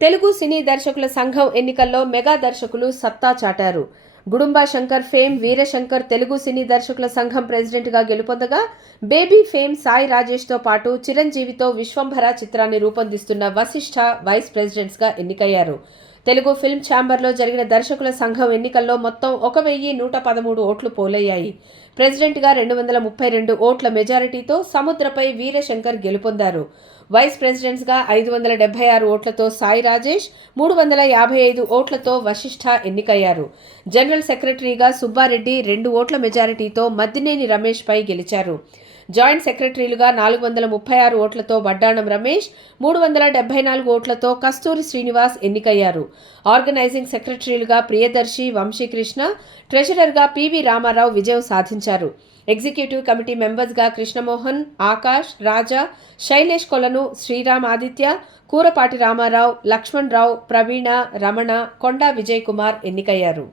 తెలుగు సినీ దర్శకుల సంఘం ఎన్నికల్లో మెగా దర్శకులు సత్తా చాటారు. గుడుంబా శంకర్ ఫేమ్ వీరశంకర్ తెలుగు సినీ దర్శకుల సంఘం ప్రెసిడెంట్గా గెలుపొందగా, బేబీ ఫేమ్ సాయి రాజేష్తో పాటు చిరంజీవితో విశ్వంభర చిత్రాన్ని రూపొందిస్తున్న వశిష్ఠ వైస్ ప్రెసిడెంట్స్గా ఎన్నికయ్యారు. తెలుగు ఫిల్మ్ ఛాంబర్లో జరిగిన దర్శకుల సంఘం ఎన్నికల్లో మొత్తం 1113 ఓట్లు పోలయ్యాయి. ప్రెసిడెంట్గా 232 ఓట్ల మెజారిటీతో సముద్రపై వీరశంకర్ గెలుపొందారు. వైస్ ప్రెసిడెంట్స్గా 576 ఓట్లతో సాయి రాజేష్, 355 ఓట్లతో వశిష్ఠ ఎన్నికయ్యారు. జనరల్ సెక్రటరీగా సుబ్బారెడ్డి 2 ఓట్ల మెజారిటీతో మద్దినేని రమేష్పై గెలిచారు. జాయింట్ సెక్రటరీలుగా 436 ఓట్లతో వడ్డాణం రమేష్, 374 ఓట్లతో కస్తూరి శ్రీనివాస్ ఎన్నికయ్యారు. ఆర్గనైజింగ్ సెక్రటరీలుగా ప్రియదర్శి, వంశీకృష్ణ, ట్రెజరర్గా పివి రామారావు విజయం సాధించారు. ఎగ్జిక్యూటివ్ కమిటీ మెంబర్స్గా కృష్ణమోహన్, ఆకాష్, రాజా, శైలేష్ కొలను, శ్రీరామ్ ఆదిత్య, కూరపాటి రామారావు, లక్ష్మణ్ రావు, ప్రవీణ, రమణ, కొండా విజయ్ కుమార్ ఎన్నికయ్యారు.